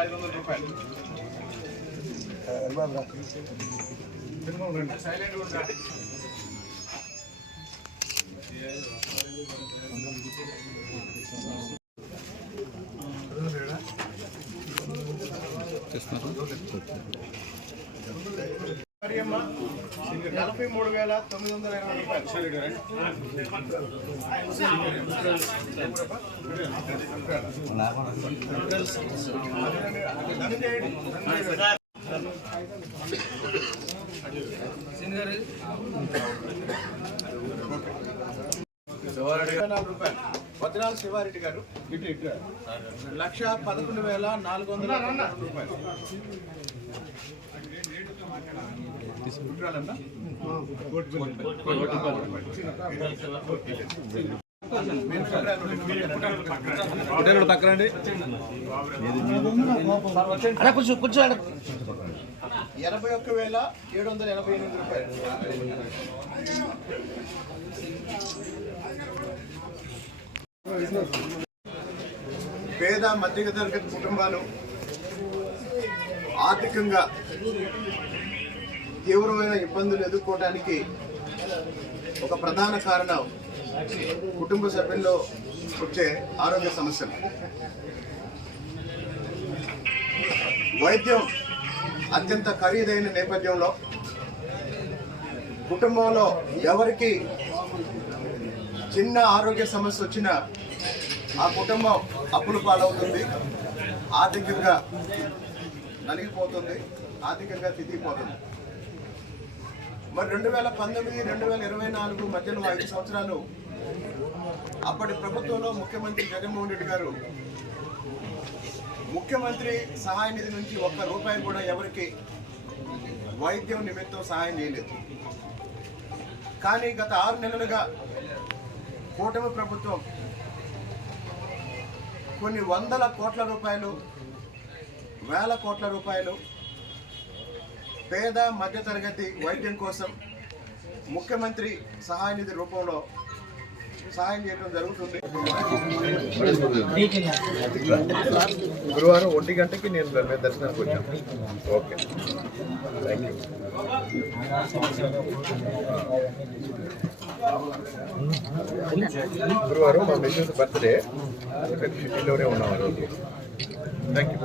మరియమ్మ 43,920 రూపాయలు. వదనాల శివారెడ్డి గారు 1,11,400 రూపాయలు. తక్కువండి 81,788 రూపాయలు. పేద మధ్యతరగతి కుటుంబాలు ఆర్థికంగా తీవ్రమైన ఇబ్బందులు ఎదుర్కోవడానికి ఒక ప్రధాన కారణం కుటుంబ సభ్యుల్లో వచ్చే ఆరోగ్య సమస్యలు. వైద్యం అత్యంత ఖరీదైన నేపథ్యంలో కుటుంబంలో ఎవరికి చిన్న ఆరోగ్య సమస్య వచ్చినా ఆ కుటుంబం అప్పుల పాలవుతుంది, ఆర్థికంగా నలిగిపోతుంది, ఆర్థికంగా తిరిగిపోతుంది. మరి 2019-2024 మధ్యలో 5 సంవత్సరాలు అప్పటి ప్రభుత్వంలో ముఖ్యమంత్రి జగన్మోహన్ రెడ్డి గారు ముఖ్యమంత్రి సహాయ నిధి నుంచి ₹1 కూడా ఎవరికి వైద్యం నిమిత్తం సహాయం చేయలేదు. కానీ గత 6 నెలలుగా కూటమి ప్రభుత్వం కొన్ని వందల కోట్ల రూపాయలు, వేల కోట్ల రూపాయలు పేద మధ్యతరగతి వైద్యం కోసం ముఖ్యమంత్రి సహాయ నిధి రూపంలో సహాయం చేయడం జరుగుతుంది. గురువారం 1 గంటకి నేను దర్శనానికి వచ్చాను. Okay, thank you. గురువారం మా మిస్సెస్ బర్త్డే, సిటీలోనే ఉన్నాం. Thank you.